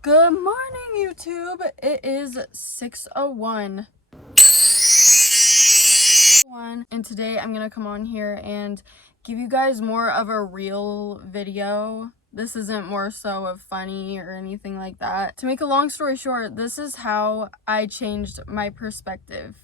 Good morning, YouTube. It is 6:01. And today I'm gonna come on here and give you guys more of a real video. This isn't more so of funny or anything like that. To make a long story short, this is how I changed my perspective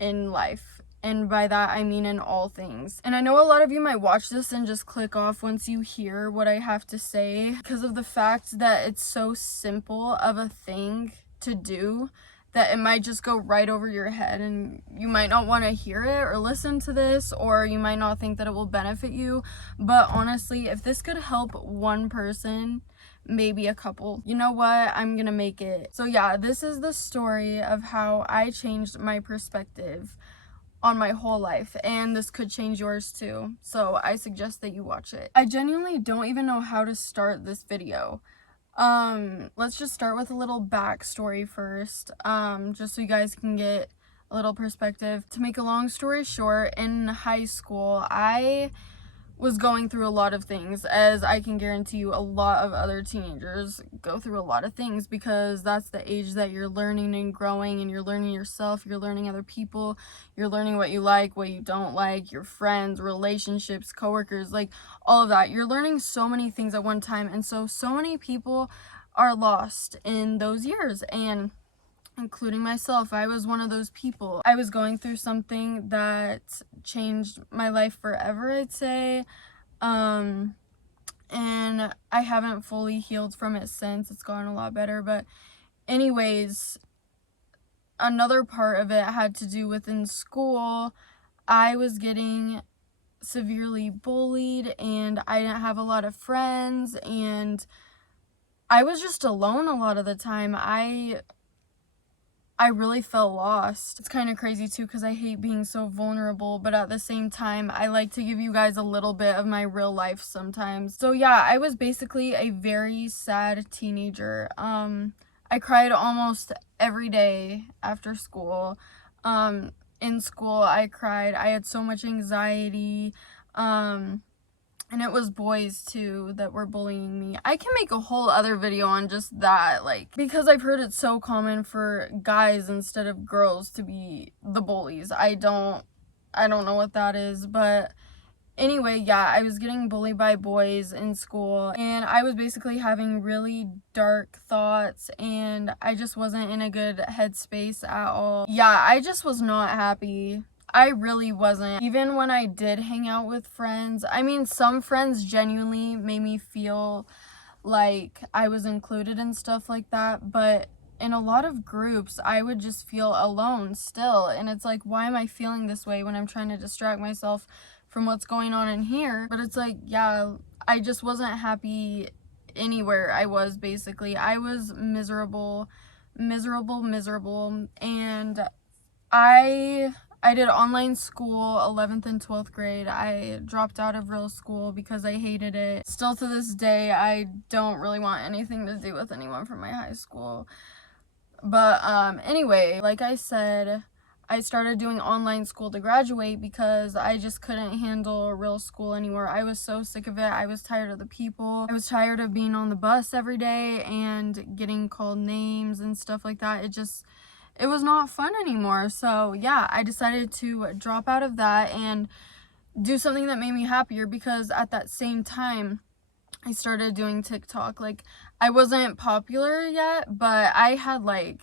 in life. And by that, I mean in all things. And I know a lot of you might watch this and just click off once you hear what I have to say because of the fact that it's so simple of a thing to do that it might just go right over your head and you might not want to hear it or listen to this, or you might not think that it will benefit you. But honestly, if this could help one person, maybe a couple, you know what, I'm gonna make it. So yeah, this is the story of how I changed my perspective on my whole life, and this could change yours too, so I suggest that you watch it. I genuinely don't even know how to start this video. Let's just start with a little backstory first, just so you guys can get a little perspective. To make a long story short, in high school, I was going through a lot of things, as I can guarantee you a lot of other teenagers go through a lot of things, because that's the age that you're learning and growing, and you're learning yourself, you're learning other people, you're learning what you like, what you don't like, your friends, relationships, coworkers, like all of that. You're learning so many things at one time, and so many people are lost in those years, and including myself. I was one of those people. I was going through something that changed my life forever, I'd say. And I haven't fully healed from it since. It's gotten a lot better. But anyways, another part of it had to do with in school. I was getting severely bullied and I didn't have a lot of friends, and I was just alone a lot of the time. I really felt lost. It's kind of crazy too, because I hate being so vulnerable, but at the same time, I like to give you guys a little bit of my real life sometimes. So yeah, I was basically a very sad teenager. I cried almost every day after school. In school, I cried. I had so much anxiety. And it was boys too that were bullying me. I can make a whole other video on just that, like, because I've heard it's so common for guys instead of girls to be the bullies. I don't know what that is, but anyway, yeah, I was getting bullied by boys in school, and I was basically having really dark thoughts, and I just wasn't in a good headspace at all. Yeah, I just was not happy. I really wasn't. Even when I did hang out with friends, I mean, some friends genuinely made me feel like I was included and stuff like that, but in a lot of groups, I would just feel alone still. And it's like, why am I feeling this way when I'm trying to distract myself from what's going on in here? But it's like, yeah, I just wasn't happy anywhere I was, basically. I was miserable, and I did online school, 11th and 12th grade. I dropped out of real school because I hated it. Still to this day, I don't really want anything to do with anyone from my high school. But anyway, like I said, I started doing online school to graduate because I just couldn't handle real school anymore. I was so sick of it. I was tired of the people. I was tired of being on the bus every day and getting called names and stuff like that. It was not fun anymore. So yeah, I decided to drop out of that and do something that made me happier, because at that same time, I started doing TikTok. Like, I wasn't popular yet, but I had like,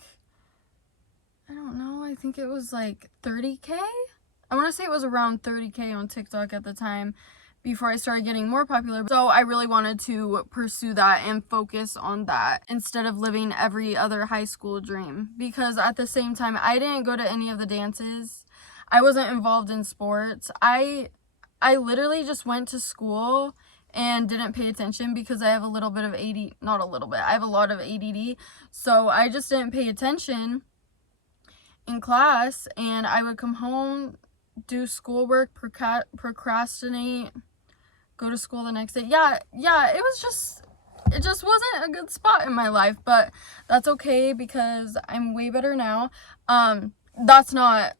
I don't know, I think it was like 30K? I want to say it was around 30K on TikTok at the time, before I started getting more popular. So I really wanted to pursue that and focus on that instead of living every other high school dream. Because at the same time, I didn't go to any of the dances. I wasn't involved in sports. I literally just went to school and didn't pay attention because I have a little bit of ADD, not a little bit, I have a lot of ADD. So I just didn't pay attention in class, and I would come home, do schoolwork, procrastinate, go to school the next day. Yeah, it just wasn't a good spot in my life, but that's okay because I'm way better now. That's not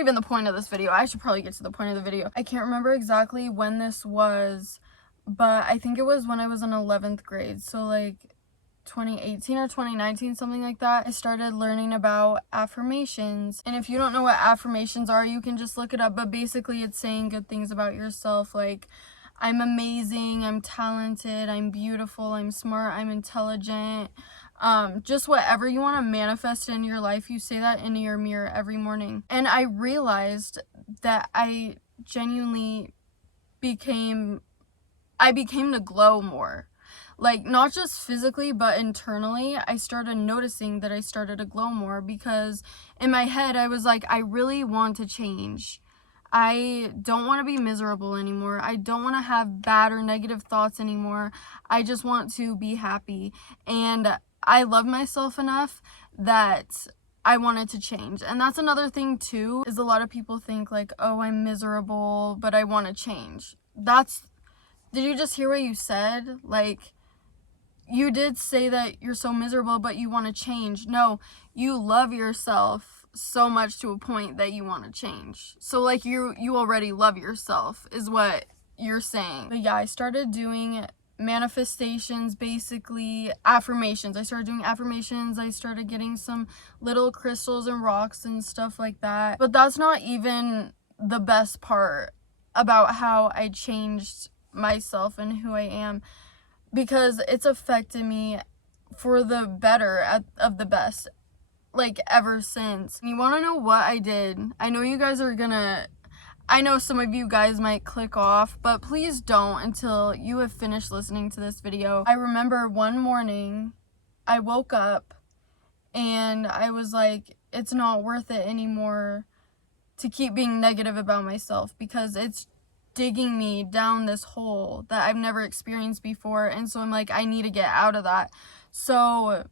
even the point of this video. I should probably get to the point of the video. I can't remember exactly when this was, but I think it was when I was in 11th grade. So like 2018 or 2019, something like that, I started learning about affirmations. And if you don't know what affirmations are, you can just look it up. But basically it's saying good things about yourself, like I'm amazing, I'm talented, I'm beautiful, I'm smart, I'm intelligent. Just whatever you want to manifest in your life, you say that into your mirror every morning. And I realized that I genuinely became to glow more. Like, not just physically, but internally, I started noticing that I started to glow more, because in my head, I was like, I really want to change. I don't want to be miserable anymore. I don't want to have bad or negative thoughts anymore. I just want to be happy. And I love myself enough that I wanted to change. And that's another thing too, is a lot of people think like, oh, I'm miserable, but I want to change. Did you just hear what you said? Like, you did say that you're so miserable, but you want to change. No, you love yourself so much to a point that you want to change. So like you already love yourself is what you're saying. But yeah, I started doing manifestations, basically affirmations. I started doing affirmations. I started getting some little crystals and rocks and stuff like that. But that's not even the best part about how I changed myself and who I am, because it's affected me for the better of the best, like ever since. You want to know what I did? I know you guys are gonna, I know some of you guys might click off, but please don't until you have finished listening to this video. I remember one morning I woke up and I was like, it's not worth it anymore to keep being negative about myself, because it's digging me down this hole that I've never experienced before. And so I'm like, I need to get out of that. So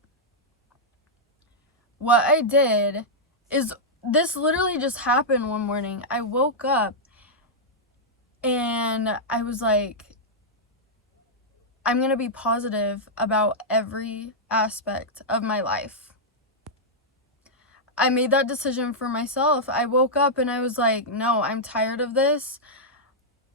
what I did is, this literally just happened one morning. I woke up and I was like, I'm gonna be positive about every aspect of my life. I made that decision for myself. I woke up and I was like, no, I'm tired of this.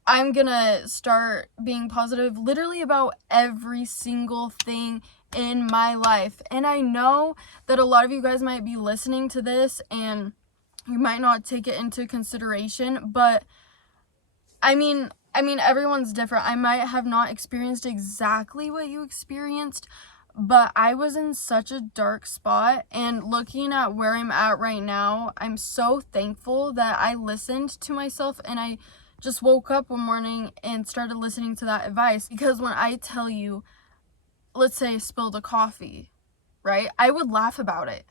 I'm gonna start being positive literally about every single thing in my life. And I know that a lot of you guys might be listening to this and you might not take it into consideration, but I mean everyone's different. I might have not experienced exactly what you experienced, but I was in such a dark spot, and looking at where I'm at right now, I'm so thankful that I listened to myself and I just woke up one morning and started listening to that advice. Because when I tell you, let's say I spilled a coffee, right? I would laugh about it.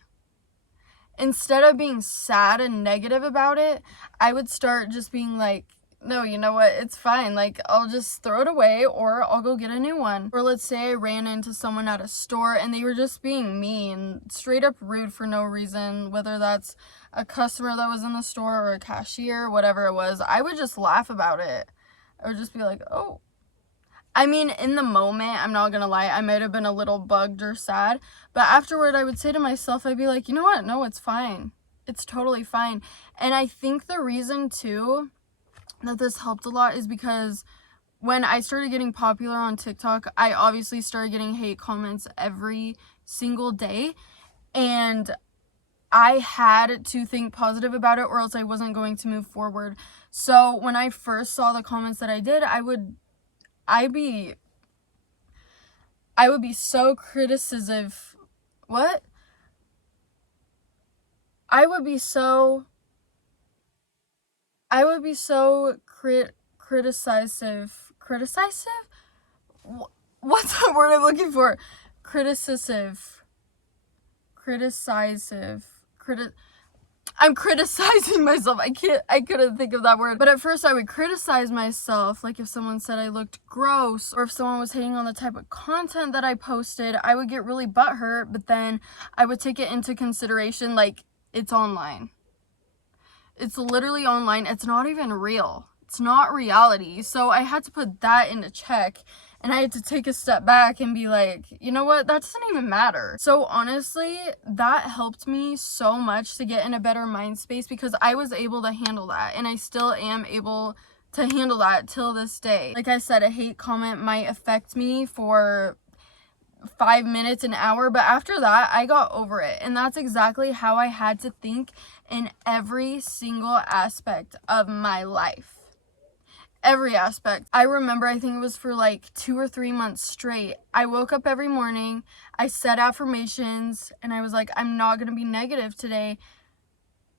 Instead of being sad and negative about it, I would start just being like, no, you know what? It's fine. Like, I'll just throw it away or I'll go get a new one. Or let's say I ran into someone at a store and they were just being mean, straight up rude for no reason, whether that's a customer that was in the store or a cashier, whatever it was. I would just laugh about it. I would just be like, oh. I mean, in the moment, I'm not gonna lie, I might have been a little bugged or sad, but afterward I would say to myself, I'd be like, you know what? No, it's fine. It's totally fine. And I think the reason too that this helped a lot is because when I started getting popular on TikTok, I obviously started getting hate comments every single day, and I had to think positive about it or else I wasn't going to move forward. So when I first saw the comments that I did, I would be so criticism. What? I would be so criticize. What's the word I'm looking for? I'm criticizing myself. I couldn't think of that word. But at first I would criticize myself. Like if someone said I looked gross, or if someone was hating on the type of content that I posted, I would get really butthurt, but then I would take it into consideration. Like, it's online. It's literally online. It's not even real. It's not reality. So I had to put that into check, and I had to take a step back and be like, you know what? That doesn't even matter. So honestly, that helped me so much to get in a better mind space, because I was able to handle that, and I still am able to handle that till this day. Like I said, a hate comment might affect me for 5 minutes, an hour, but after that I got over it. And that's exactly how I had to think in every single aspect of my life. Every aspect. I remember, I think it was for like 2 or 3 months straight, I woke up every morning, I said affirmations, and I was like, I'm not gonna be negative today.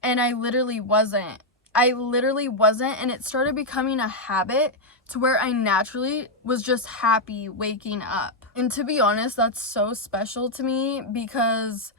And I literally wasn't. And it started becoming a habit to where I naturally was just happy waking up. And to be honest, that's so special to me, because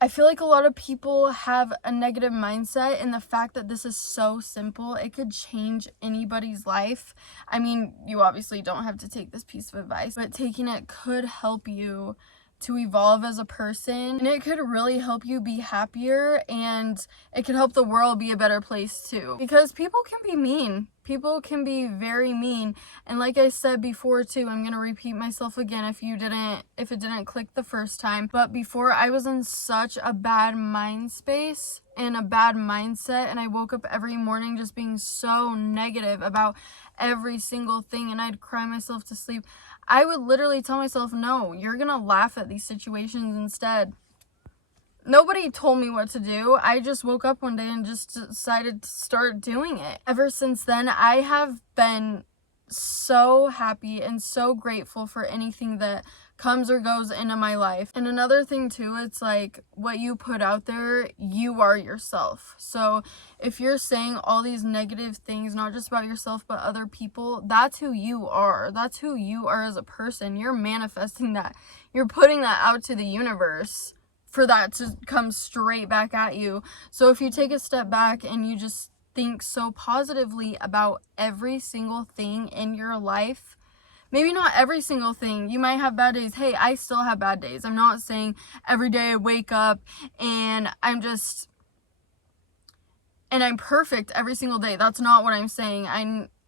I feel like a lot of people have a negative mindset, and the fact that this is so simple, it could change anybody's life. I mean, you obviously don't have to take this piece of advice, but taking it could help you to evolve as a person, and it could really help you be happier, and it could help the world be a better place too, because people can be mean. People can be very mean, and like I said before too, I'm gonna repeat myself again if it didn't click the first time, but before I was in such a bad mind space and a bad mindset, and I woke up every morning just being so negative about every single thing, and I'd cry myself to sleep. I would literally tell myself, no, you're gonna laugh at these situations instead. Nobody told me what to do. I just woke up one day and just decided to start doing it. Ever since then, I have been so happy and so grateful for anything that comes or goes into my life. And another thing too, it's like what you put out there, you are yourself. So if you're saying all these negative things, not just about yourself but other people, that's who you are. That's who you are as a person. You're manifesting that. You're putting that out to the universe for that to come straight back at you. So if you take a step back and you just think so positively about every single thing in your life, maybe not every single thing, you might have bad days. Hey, I still have bad days. I'm not saying every day I wake up and I'm perfect every single day. That's not what I'm saying.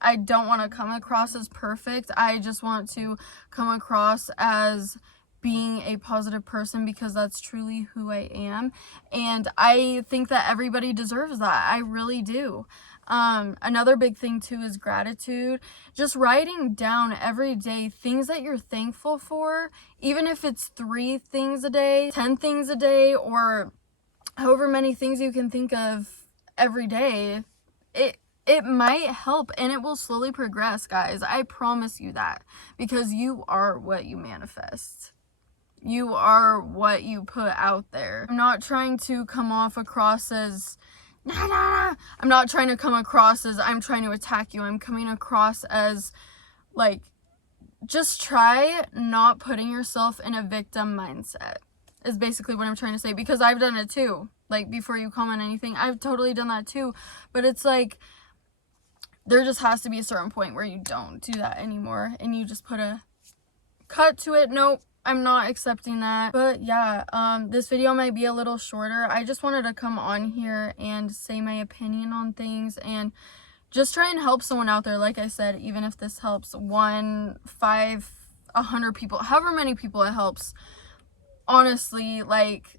I don't want to come across as perfect. I just want to come across as being a positive person, because that's truly who I am, and I think that everybody deserves that. I really do. Another big thing too is gratitude. Just writing down every day things that you're thankful for, even if it's 3 things a day, 10 things a day, or however many things you can think of every day. It might help, and it will slowly progress, guys. I promise you that, because you are what you manifest. You are what you put out there. I'm not trying to come across as I'm not trying to come across as I'm trying to attack you. I'm coming across as like, just try not putting yourself in a victim mindset is basically what I'm trying to say, because I've done it too. Like, before you comment anything, I've totally done that too. But it's like, there just has to be a certain point where you don't do that anymore, and you just put a cut to it. Nope, I'm not accepting that. But yeah, this video might be a little shorter. I just wanted to come on here and say my opinion on things and just try and help someone out there. Like I said, even if this helps 1, 5, 100 people, however many people it helps, honestly, like,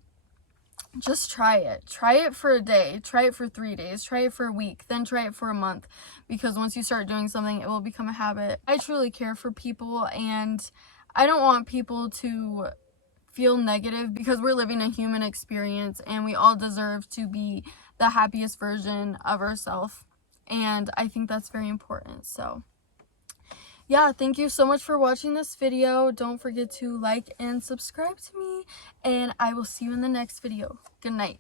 just try it. Try it for a day, try it for 3 days, try it for a week, then try it for a month, because once you start doing something, it will become a habit. I truly care for people, and I don't want people to feel negative, because we're living a human experience and we all deserve to be the happiest version of ourselves, and I think that's very important. So yeah, thank you so much for watching this video. Don't forget to like and subscribe to me, and I will see you in the next video. Good night.